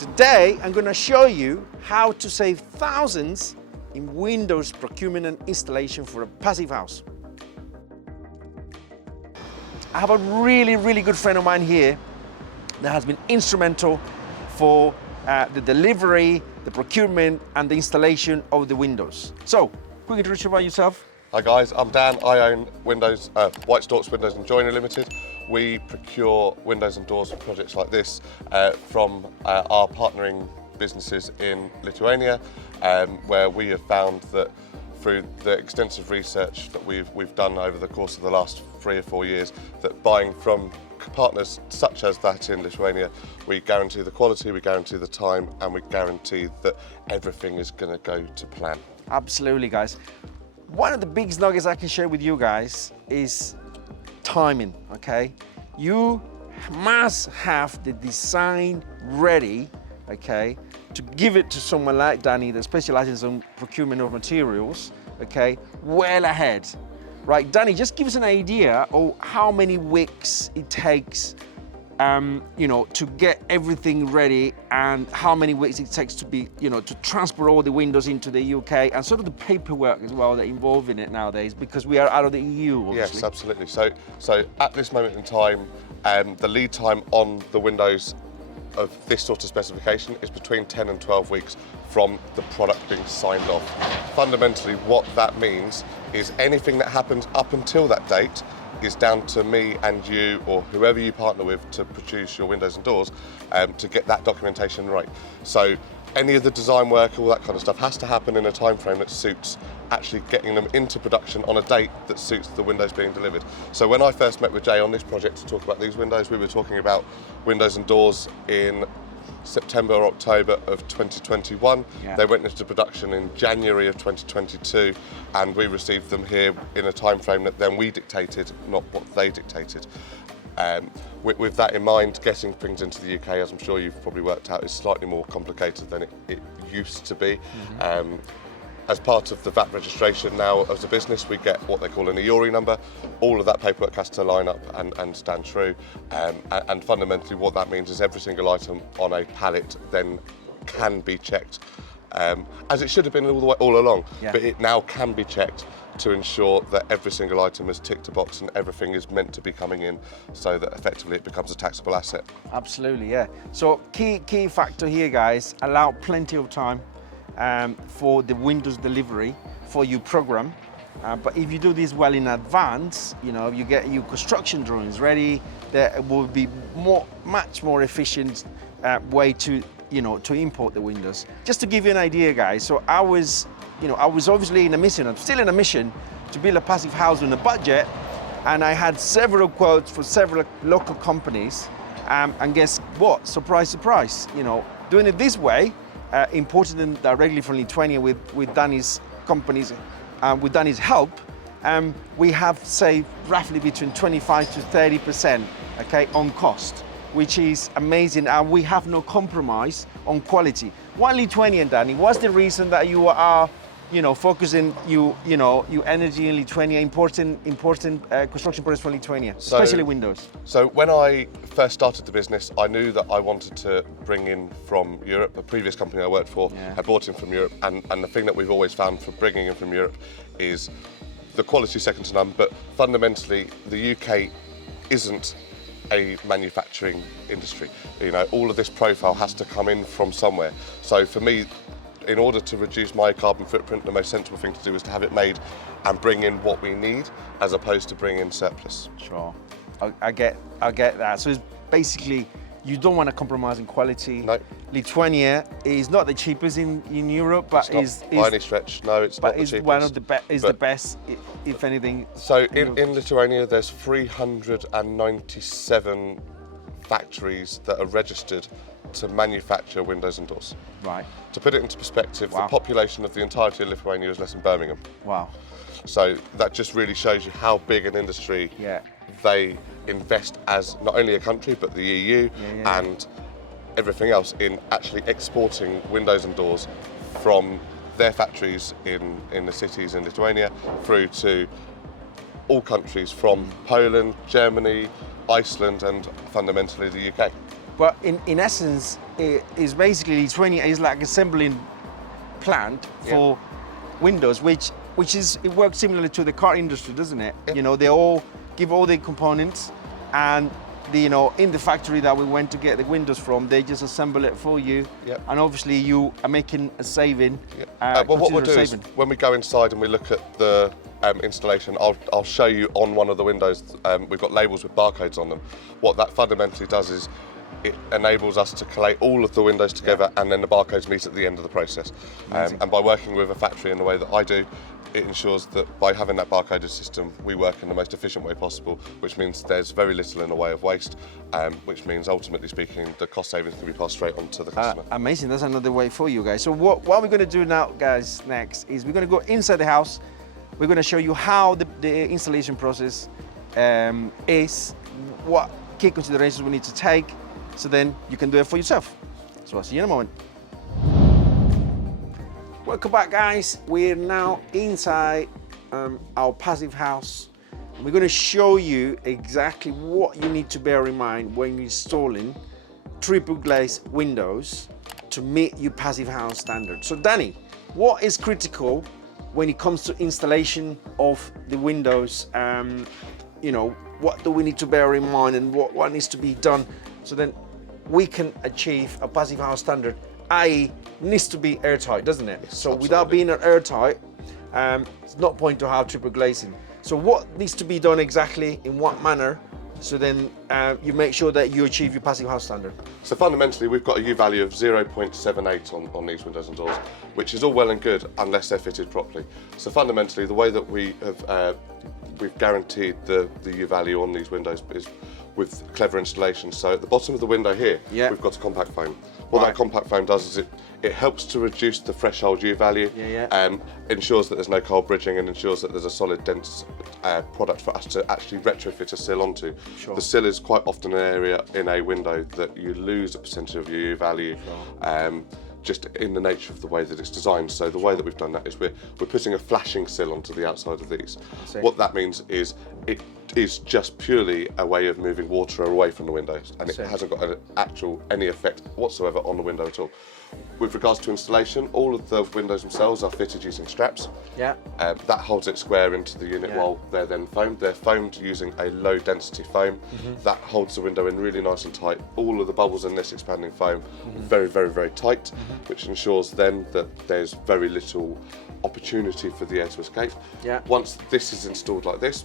Today, I'm going to show you how to save thousands in windows procurement and installation for a passive house. I have a really good friend of mine here that has been instrumental for the delivery, the procurement, and the installation of the windows. So, quick introduction about yourself. Hi guys, I'm Dan. I own White Storks Windows and Joinery Limited. We procure windows and doors for projects like this from our partnering businesses in Lithuania, where we have found that through the extensive research that we've done over the course of the last 3 or 4 years, that buying from partners such as that in Lithuania, we guarantee the quality, we guarantee the time, and we guarantee that everything is going to go to plan. Absolutely, guys. One of the biggest nuggets I can share with you guys is timing, okay? You must have the design ready, okay, to give it to someone like Danny that specializes in procurement of materials, okay, well ahead. Right, Danny, just give us an idea of how many weeks it takes, you know, to get everything ready, and how many weeks it takes to be, you know, to transport all the windows into the UK, and sort of the paperwork as well that involved in it nowadays, because we are out of the EU, obviously. Yes, absolutely. So at this moment in time, the lead time on the windows of this sort of specification is between 10 and 12 weeks from the product being signed off. Fundamentally, what that means is anything that happens up until that date is down to me and you, or whoever you partner with, to produce your windows and doors, to get that documentation right. So any of the design work, all that kind of stuff, has to happen in a time frame that suits actually getting them into production on a date that suits the windows being delivered. So when I first met with Jay on this project to talk about these windows, we were talking about windows and doors in September or October of 2021. Yeah. They went into production in January of 2022, and we received them here in a time frame that then we dictated, not what they dictated. With that in mind, getting things into the UK, as I'm sure you've probably worked out, is slightly more complicated than it used to be. Mm-hmm. As part of the VAT registration now as a business, we get what they call an EORI number. All of that paperwork has to line up and stand true. And fundamentally what that means is every single item on a pallet then can be checked, as it should have been all along. Yeah. But it now can be checked to ensure that every single item has ticked a box and everything is meant to be coming in, so that effectively it becomes a taxable asset. Absolutely, yeah. So key factor here, guys, allow plenty of time for the Windows delivery for your program. But if you do this well in advance, you know, you get your construction drawings ready, there will be much more efficient way to, you know, to import the windows. Just to give you an idea, guys, so I was obviously in a mission, I'm still in a mission to build a passive house on a budget, and I had several quotes for several local companies, and guess what? Surprise, surprise, you know, doing it this way, importing them directly from Lithuania with Danny's companies, with Danny's help, we have saved roughly between 25 to 30%, okay, on cost, which is amazing, and we have no compromise on quality. Why Lithuania, Danny? What's the reason that you are, you know, focusing your energy in Lithuania, important construction products from Lithuania, especially windows? So when I first started the business, I knew that I wanted to bring in from Europe. The previous company I worked for had brought in from Europe, and the thing that we've always found for bringing in from Europe is the quality second to none, but fundamentally the UK isn't a manufacturing industry. You know, all of this profile has to come in from somewhere. So for me, in order to reduce my carbon footprint, the most sensible thing to do is to have it made and bring in what we need, as opposed to bring in surplus. Sure, I get that. So it's basically, you don't want to compromise in quality. No. Lithuania is not the cheapest in Europe, but it's not by any stretch. No, it's not the cheapest. One of the the best, if anything. So in Lithuania, there's 397 factories that are registered to manufacture windows and doors. Right. To put it into perspective, the population of the entirety of Lithuania is less than Birmingham. Wow. So that just really shows you how big an industry they invest as not only a country, but the EU and everything else in actually exporting windows and doors from their factories in the cities in Lithuania through to all countries from Poland, Germany, Iceland, and fundamentally the UK. But in essence, it is basically 20 is like assembling plant for windows, which it works similarly to the car industry, doesn't it? Yeah. You know, they all give all the components, and in the factory that we went to get the windows from, they just assemble it for you. Yep. And obviously you are making a saving. Well, what we'll do is saving. when we go inside and we look at the installation, I'll show you on one of the windows. We've got labels with barcodes on them. What that fundamentally does is it enables us to collate all of the windows together, and then the barcodes meet at the end of the process. And by working with a factory in the way that I do, it ensures that by having that barcoded system, we work in the most efficient way possible, which means there's very little in the way of waste, which means ultimately speaking, the cost savings can be passed straight on to the customer. Amazing, that's another way for you guys. So what we're gonna do now, guys, next is we're gonna go inside the house. We're gonna show you how the installation process is, what key considerations we need to take, so then you can do it for yourself. So I'll see you in a moment. Welcome back, guys. We're now inside our passive house. We're going to show you exactly what you need to bear in mind when you're installing triple glaze windows to meet your passive house standard. So Danny, what is critical when it comes to installation of the windows? What do we need to bear in mind, and what needs to be done so then we can achieve a passive house standard, i.e. needs to be airtight, doesn't it? Yes, so absolutely. Without being airtight, it's not point to have triple glazing. So what needs to be done exactly, in what manner, so then you make sure that you achieve your passive house standard? So fundamentally, we've got a U value of 0.78 on these windows and doors, which is all well and good unless they're fitted properly. So fundamentally, the way that we have we've guaranteed the U value on these windows is with clever installation. So at the bottom of the window here, we've got a compact foam. What that compact foam does is it helps to reduce the threshold U value, ensures that there's no cold bridging, and ensures that there's a solid, dense product for us to actually retrofit a sill onto. Sure. The sill is quite often an area in a window that you lose a percentage of your U value. Sure. Just in the nature of the way that it's designed. So the way that we've done that is we're putting a flashing sill onto the outside of these. What that means is it is just purely a way of moving water away from the windows, and it hasn't got any effect whatsoever on the window at all. With regards to installation, all of the windows themselves are fitted using straps. Yeah. That holds it square into the unit while they're then foamed. They're foamed using a low density foam. That holds the window in really nice and tight. All of the bubbles in this expanding foam very, very, very tight, which ensures then that there's very little opportunity for the air to escape. Yeah. Once this is installed like this,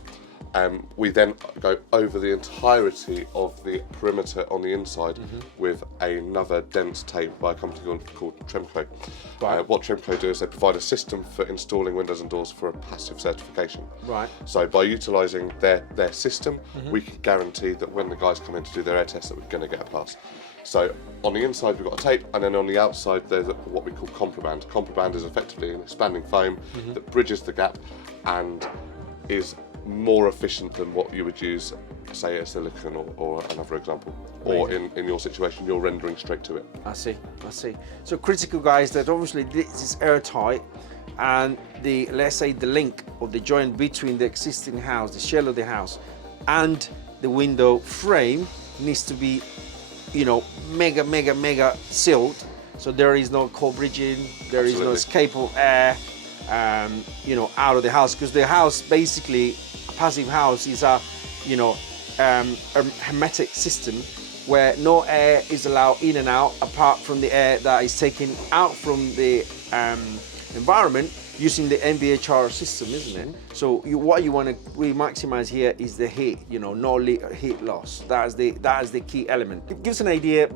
we then go over the entirety of the perimeter on the inside with another dense tape by a company called Tremco. Right. What Tremco do is they provide a system for installing windows and doors for a passive certification. Right. So by utilising their system, we can guarantee that when the guys come in to do their air test that we're going to get a pass. So on the inside we've got a tape, and then on the outside there's what we call compriband. Compriband is effectively an expanding foam that bridges the gap and is more efficient than what you would use, say, a silicone or another example. Or in your situation, you're rendering straight to it. I see. So critical, guys, that obviously this is airtight, and let's say the link or the joint between the existing house, the shell of the house, and the window frame needs to be, mega sealed. So there is no cold bridging, there is no escape of air, out of the house, because the house basically, passive house is a hermetic system where no air is allowed in and out apart from the air that is taken out from the environment using the MVHR system, isn't it? So what you want to really maximize here is the heat, no heat loss. That is the key element. It gives an idea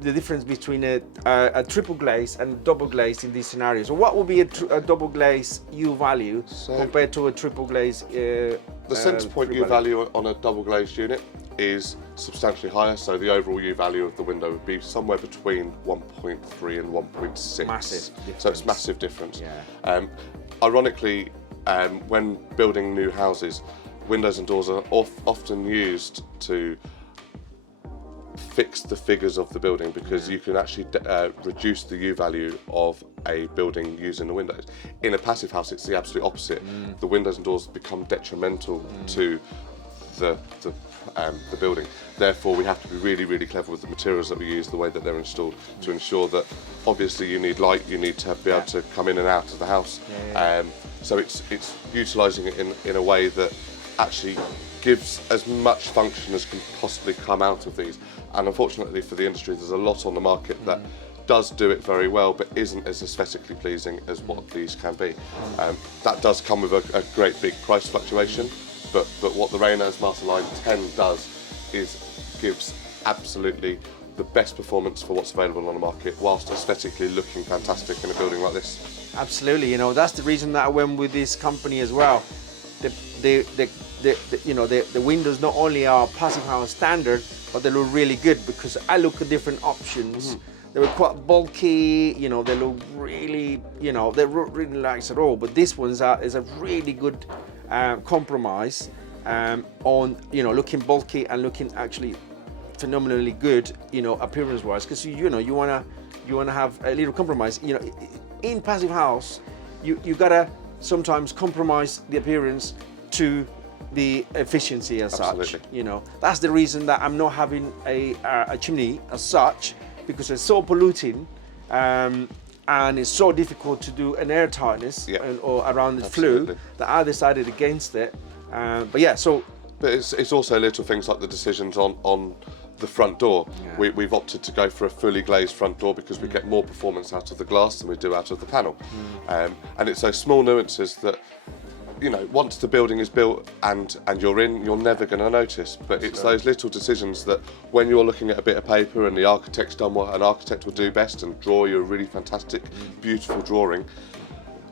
the difference between a triple glaze and double glaze in this scenario. So what would be a double glaze U value compared to a triple glaze? The centre point U value on a double glazed unit is substantially higher, so the overall U value of the window would be somewhere between 1.3 and 1.6. Massive difference. So it's massive difference. Yeah. Ironically, when building new houses, windows and doors are often used to fix the figures of the building, because you can actually reduce the U value of a building using the windows. In a passive house, it's the absolute opposite. The windows and doors become detrimental to the the building. Therefore, we have to be really, really clever with the materials that we use, the way that they're installed, to ensure that obviously you need light, you need to be able to come in and out of the house. So it's utilising it in a way that actually gives as much function as can possibly come out of these. And unfortunately for the industry, there's a lot on the market that does do it very well, but isn't as aesthetically pleasing as what these can be. That does come with a great big price fluctuation, but what the Reynolds Master Line 10 does is gives absolutely the best performance for what's available on the market, whilst aesthetically looking fantastic in a building like this. Absolutely, you know, that's the reason that I went with this company as well. The windows not only are passive house standard, but they look really good, because I look at different options. They were quite bulky, you know, they look really, you know, they're really nice at all. But this one's is a really good compromise on, you know, looking bulky and looking actually phenomenally good, you know, appearance-wise. Because you know, you wanna have a little compromise. You know, in passive house, you gotta sometimes compromise the appearance to the efficiency as such. You know, that's the reason that I'm not having a chimney as such, because it's so polluting and it's so difficult to do an air tightness or around the flue, that I decided against it. But yeah, so. But it's also little things like the decisions on the front door. We've opted to go for a fully glazed front door because we get more performance out of the glass than we do out of the panel. And it's those small nuances that, you know, once the building is built and you're in, you're never going to notice. But it's those little decisions that when you're looking at a bit of paper and the architect's done what an architect will do best and draw you a really fantastic, beautiful drawing,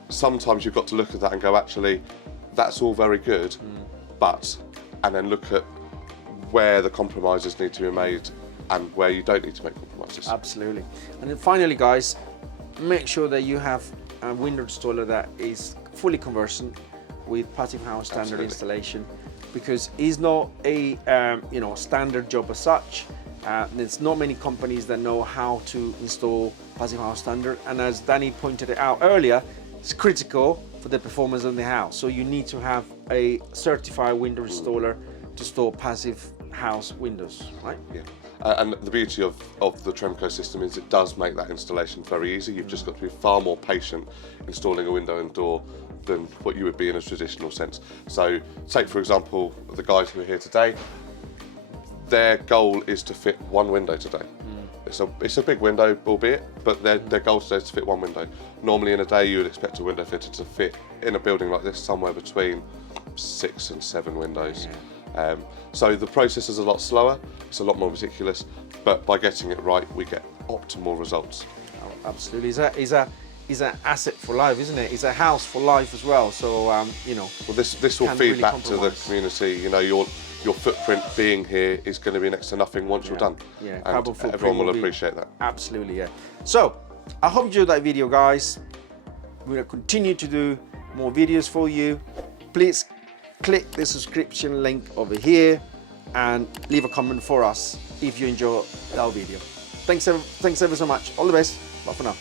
sometimes you've got to look at that and go, actually, that's all very good, but, and then look at where the compromises need to be made and where you don't need to make compromises. Absolutely. And then finally, guys, make sure that you have a window installer that is fully conversant with passive house standard installation, because it's not a you know, standard job as such. There's not many companies that know how to install passive house standard, and as Danny pointed it out earlier, it's critical for the performance of the house. So you need to have a certified window installer to store passive house windows, right? Yeah. And the beauty of the Tremco system is it does make that installation very easy. You've just got to be far more patient installing a window and door than what you would be in a traditional sense. So take for example the guys who are here today, their goal is to fit one window today. It's a big window, albeit, but their goal today is to fit one window. Normally in a day you would expect a window fitter to fit in a building like this somewhere between 6 and 7 windows. So the process is a lot slower, it's a lot more meticulous, but by getting it right we get optimal results. Oh, absolutely. Is an asset for life, isn't it? It's a house for life as well. So you know. Well, this will feed back to the community. You know, your footprint being here is going to be next to nothing once you're done. Yeah, and everyone will appreciate that. Absolutely, yeah. So I hope you enjoyed that video, guys. We're going to continue to do more videos for you. Please click the subscription link over here and leave a comment for us if you enjoy our video. Thanks ever so much. All the best. Bye for now.